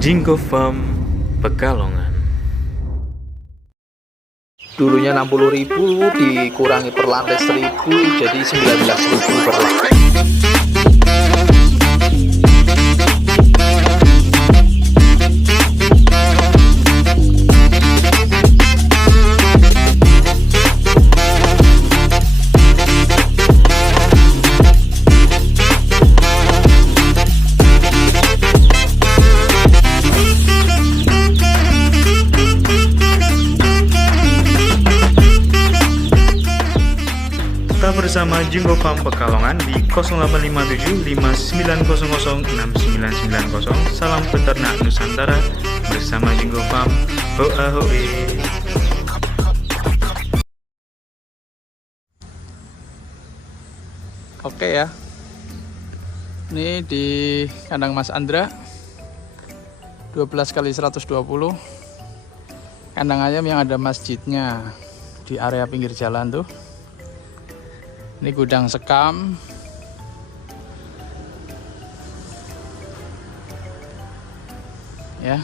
Jinggo Farm Pekalongan. Dulunya 60.000 dikurangi per lantai 1.000 jadi 19.000 per lantai. Tetap bersama Jinggo Farm Pekalongan di 085759006990. Salam peternak Nusantara bersama Jinggo Farm. Hoa hoe. Oke ya. Ini di kandang Mas Andra 12 kali 120. Kandang ayam yang ada masjidnya di area pinggir jalan tuh. Ini gudang sekam. Ya,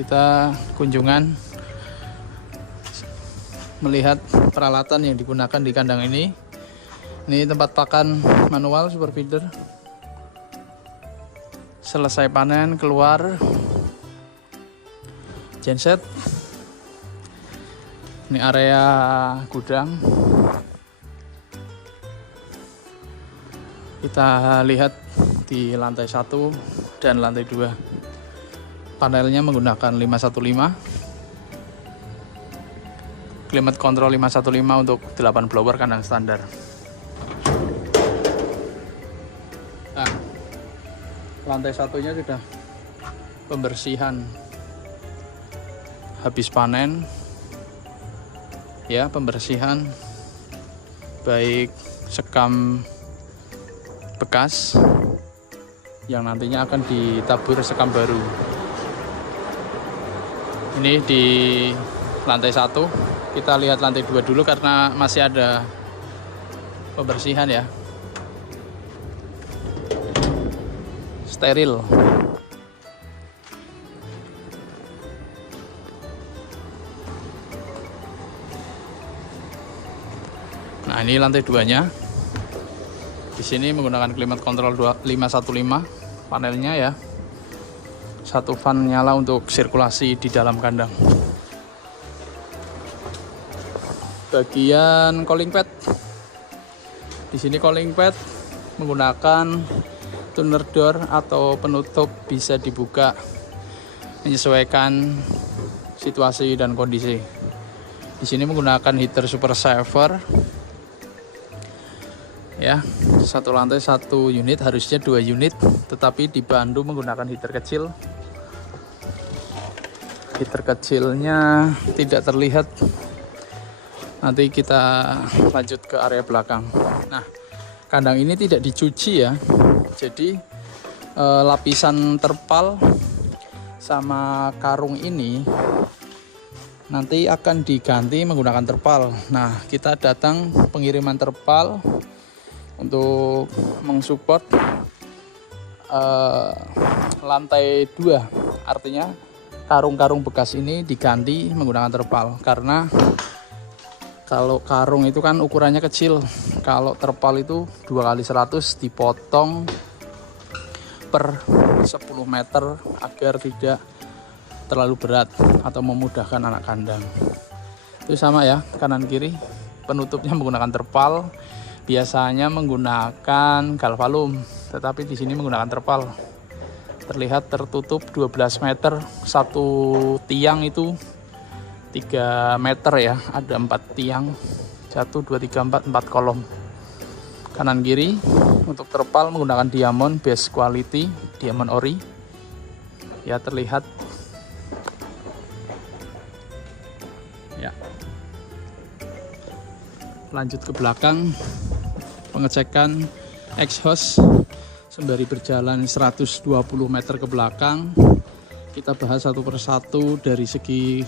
kita kunjungan melihat peralatan yang digunakan di kandang ini. Ini tempat pakan manual super feeder. Selesai panen keluar genset. Ini area gudang. Kita lihat di lantai 1 dan lantai 2. Panelnya menggunakan 515. Climate control 515 untuk 8 blower kandang standar. Nah, lantai 1-nya sudah pembersihan habis panen. Ya, pembersihan baik sekam bekas yang nantinya akan ditabur sekam baru. Ini di lantai 1. Kita lihat lantai 2 dulu karena masih ada pembersihan ya. Steril. Nah, ini lantai 2-nya. Di sini menggunakan climate control 515 panelnya ya. Satu fan nyala untuk sirkulasi di dalam kandang. Bagian cooling pad. Di sini cooling pad menggunakan tuner door atau penutup bisa dibuka menyesuaikan situasi dan kondisi. Di sini menggunakan heater super saver. Ya, satu lantai 1 unit, harusnya 2 unit, tetapi dibantu menggunakan heater kecil. Heater kecilnya tidak terlihat. Nanti kita lanjut ke area belakang. Nah, kandang ini tidak dicuci ya. Jadi lapisan terpal sama karung ini nanti akan diganti menggunakan terpal. Nah, kita datang pengiriman terpal untuk mensupport lantai 2, artinya karung-karung bekas ini diganti menggunakan terpal, karena kalau karung itu kan ukurannya kecil, kalau terpal itu 2 kali 100 dipotong per 10 meter agar tidak terlalu berat atau memudahkan anak kandang. Itu sama ya, kanan kiri penutupnya menggunakan terpal. Biasanya menggunakan galvalum, tetapi di sini menggunakan terpal. Terlihat tertutup 12 meter, satu tiang itu 3 meter ya, ada 4 tiang, 1, 2, 3, 4 kolom. Kanan kiri untuk terpal menggunakan diamond best quality, diamond ori. Ya, terlihat. Ya. Lanjut ke belakang. Pengecekan exhaust sembari berjalan 120 meter ke belakang. Kita bahas satu persatu dari segi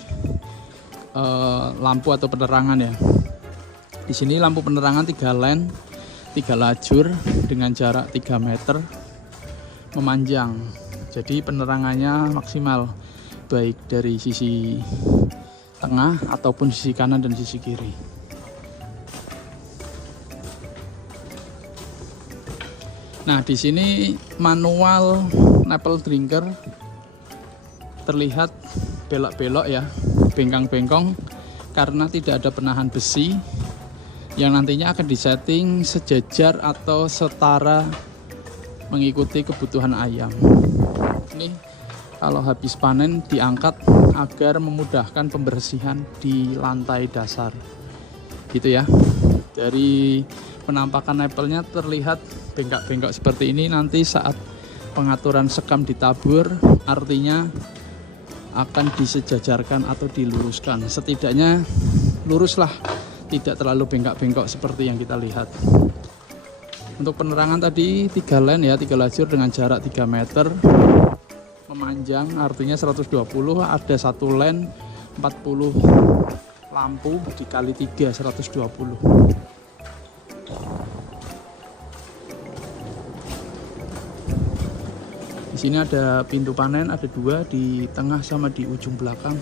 lampu atau penerangan ya. Di sini lampu penerangan 3 line, 3 lajur dengan jarak 3 meter memanjang. jadi penerangannya maksimal baik dari sisi tengah ataupun sisi kanan dan sisi kiri. Nah, di sini manual Napple Drinker terlihat belok-belok ya, bengkang-bengkong karena tidak ada penahan besi yang nantinya akan disetting sejajar atau setara mengikuti kebutuhan ayam. Ini kalau habis panen diangkat agar memudahkan pembersihan di lantai dasar gitu ya. Dari penampakan Napple-nya terlihat bengkak-bengkok seperti ini. Nanti saat pengaturan sekam ditabur, artinya akan disejajarkan atau diluruskan. Setidaknya luruslah, tidak terlalu bengkak-bengkok seperti yang kita lihat. Untuk penerangan tadi 3 lane ya, 3 lajur dengan jarak 3 meter. Memanjang artinya 120, ada 1 lane 40 lampu dikali 3 120. Di sini ada pintu panen, ada 2 di tengah sama di ujung belakang.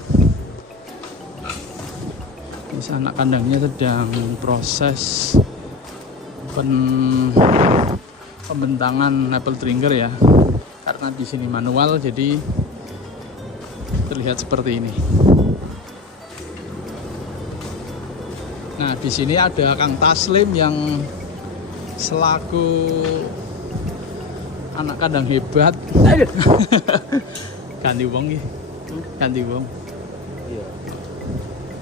Di sana kandangnya sedang proses pembentangan Napple Drinker ya. Karena di sini manual, jadi terlihat seperti ini. Nah, di sini ada Kang Taslim yang selaku anak kandang hebat. Ganti wong ya. Ganti wong. Iya.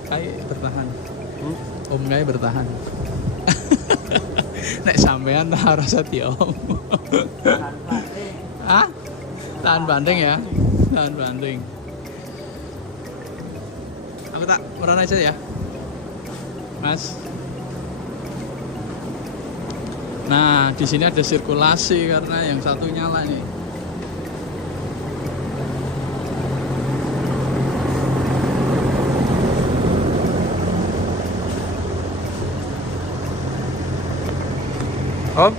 Kayak bertahan. Om kayak bertahan. Nek sampean tak rasa di om. Hah? Tahan banding ya. Tahan banding. Aku tak merana aja ya. Mas. Nah, di sini ada sirkulasi karena yang satu nyala nih. Om,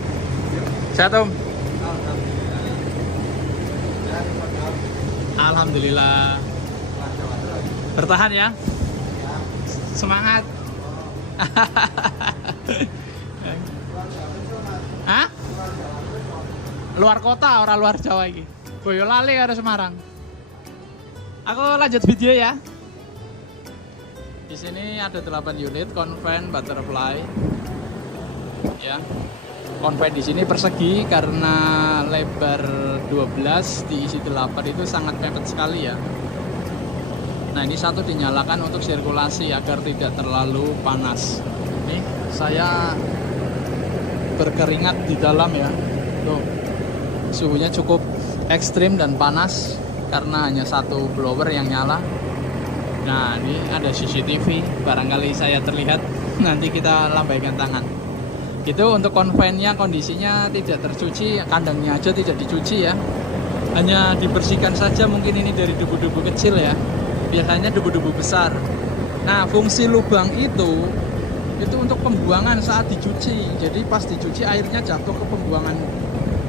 sehat Om? Alhamdulillah. Bertahan ya. Semangat. Hah? Luar kota, orang luar Jawa ini. Boyolali ada Semarang. Aku lanjut video ya. Di sini ada 8 unit conven butterfly. Ya. Conven di sini persegi karena lebar 12 diisi 8 itu sangat mepet sekali ya. Nah, ini satu dinyalakan untuk sirkulasi agar tidak terlalu panas. Nih, saya berkeringat di dalam ya. Tuh, suhunya cukup ekstrim dan panas karena hanya satu blower yang nyala. Nah, ini ada CCTV, barangkali saya terlihat. Nanti kita lambaikan tangan. Gitu. Untuk convennya kondisinya tidak tercuci, kandangnya aja tidak dicuci ya. Hanya dibersihkan saja, mungkin ini dari debu-debu kecil ya. Biasanya debu-debu besar. Nah, fungsi lubang itu untuk pembuangan saat dicuci. Jadi pas dicuci airnya jatuh ke pembuangan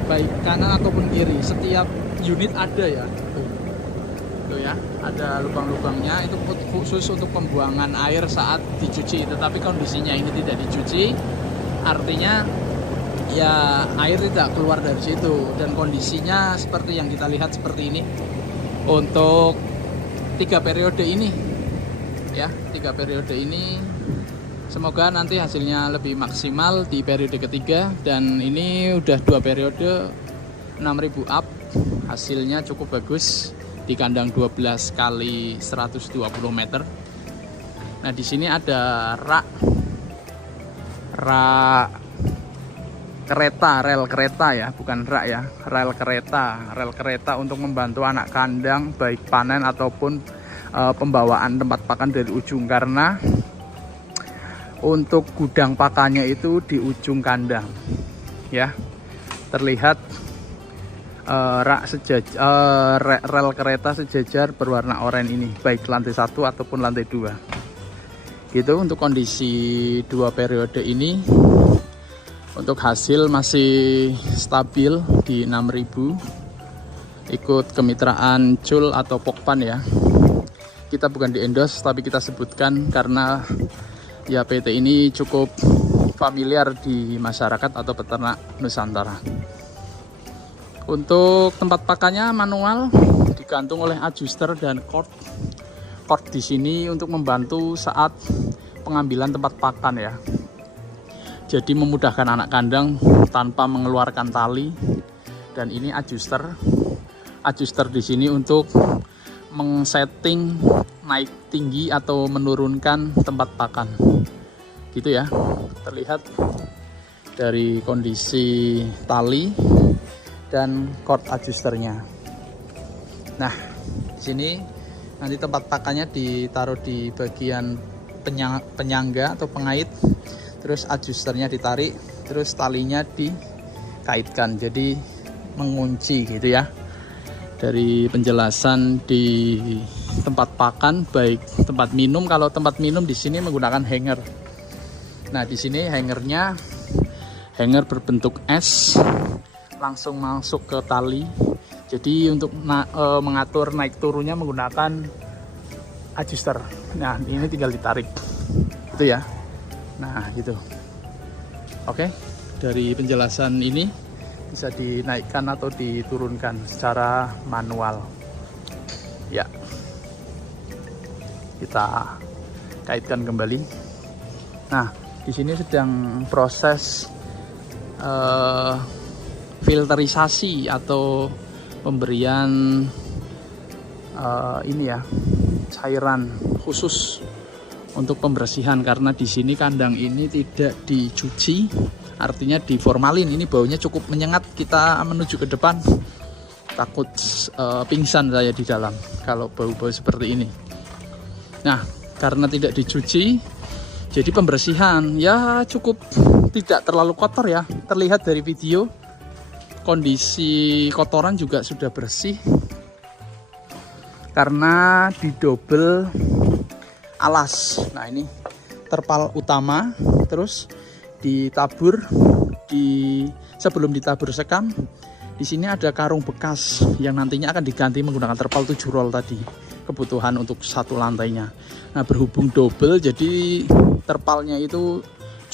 baik kanan ataupun kiri. Setiap unit ada ya. Tuh ya, ada lubang-lubangnya itu khusus untuk pembuangan air saat dicuci. Tetapi kondisinya ini tidak dicuci, artinya ya air tidak keluar dari situ, dan kondisinya seperti yang kita lihat seperti ini untuk 3 periode ini ya. 3 periode ini semoga nanti hasilnya lebih maksimal di periode ketiga, dan ini udah 2 periode 6000 up, hasilnya cukup bagus di kandang 12 kali 120 meter. Nah, di sini ada rak kereta, rel kereta ya, bukan rak ya, rel kereta untuk membantu anak kandang baik panen ataupun pembawaan tempat pakan dari ujung, karena untuk gudang pakannya itu di ujung kandang ya. Terlihat rel kereta sejajar berwarna oranye ini, baik lantai 1 ataupun lantai 2 gitu. Untuk kondisi 2 periode ini untuk hasil masih stabil di 6000. ikut kemitraan Jul atau Pokpan ya. Kita bukan di endorse, tapi kita sebutkan karena ya PT ini cukup familiar di masyarakat atau peternak Nusantara. Untuk tempat pakannya manual, digantung oleh adjuster dan cord. Cord di sini untuk membantu saat pengambilan tempat pakan ya. Jadi memudahkan anak kandang tanpa mengeluarkan tali. Dan ini adjuster. Adjuster di sini untuk mengsetting naik tinggi atau menurunkan tempat pakan. Gitu ya. Terlihat dari kondisi tali dan cord adjusternya. Nah, di sini nanti tempat pakannya ditaruh di bagian penyangga atau pengait, terus adjusternya ditarik, terus talinya dikaitkan, jadi mengunci gitu ya. Dari penjelasan di tempat pakan, baik tempat minum, kalau tempat minum di sini menggunakan hanger. Nah, di sini hangernya hanger berbentuk S, langsung masuk ke tali. Jadi untuk mengatur naik turunnya menggunakan adjuster. Nah, ini tinggal ditarik. Itu ya. Nah, gitu. Oke, dari penjelasan ini bisa dinaikkan atau diturunkan secara manual. Ya. Kita kaitkan kembali. Nah, di sini sedang proses filterisasi atau pemberian ini ya, cairan khusus untuk pembersihan, karena di sini kandang ini tidak dicuci, artinya diformalin. Ini baunya cukup menyengat, kita menuju ke depan takut pingsan saya di dalam kalau bau-bau seperti ini. Nah, karena tidak dicuci, jadi pembersihan ya cukup tidak terlalu kotor ya. Terlihat dari video kondisi kotoran juga sudah bersih karena didobel alas. Nah, ini terpal utama, terus ditabur sebelum ditabur sekam. Di sini ada karung bekas yang nantinya akan diganti menggunakan terpal 7 roll tadi, kebutuhan untuk satu lantainya. Nah, berhubung double, jadi terpalnya itu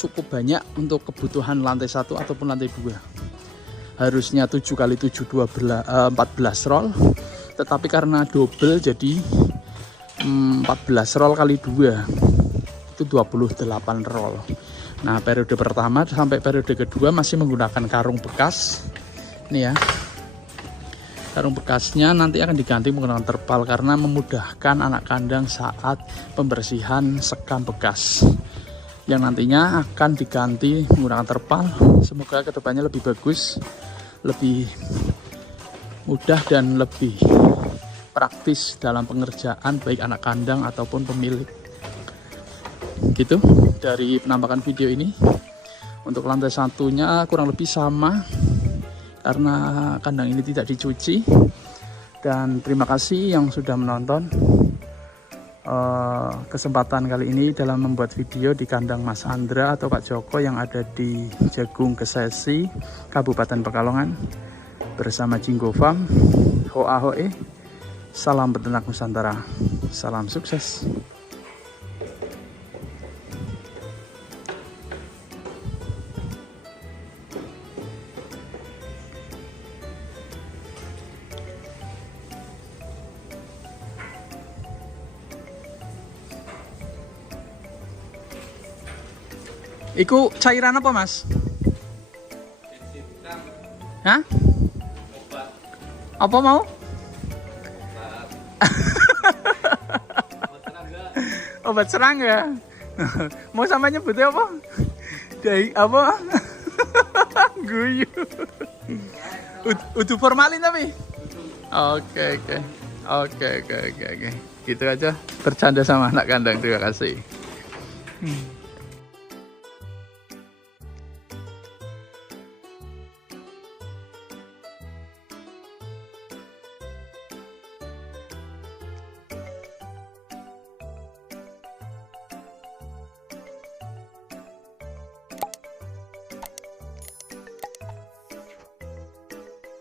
cukup banyak untuk kebutuhan lantai 1 ataupun lantai 2. Harusnya 7 x 7 14 roll, tetapi karena double jadi 14 roll kali 2 itu 28 roll. Nah, periode pertama sampai periode kedua masih menggunakan karung bekas. Ini ya, karung bekasnya nanti akan diganti menggunakan terpal karena memudahkan anak kandang saat pembersihan sekam bekas yang nantinya akan diganti menggunakan terpal. Semoga kedepannya lebih bagus, lebih mudah dan lebih praktis dalam pengerjaan baik anak kandang ataupun pemilik. Gitu dari penampakan video ini. Untuk lantai satunya kurang lebih sama karena kandang ini tidak dicuci. Dan terima kasih yang sudah menonton kesempatan kali ini dalam membuat video di kandang Mas Andra atau Pak Joko yang ada di Jagung Kesesi, Kabupaten Pekalongan, bersama Jinggo Farm. Hoa hoe, salam peternak Nusantara, salam sukses. Iku cairan apa, Mas? Hah? Apa mau? Obat serangga. Mau sama nyebutnya apa? Dari apa? Guyu. Udah formalin tapi. Oke. Gitu aja. Bercanda sama anak kandang. Terima kasih.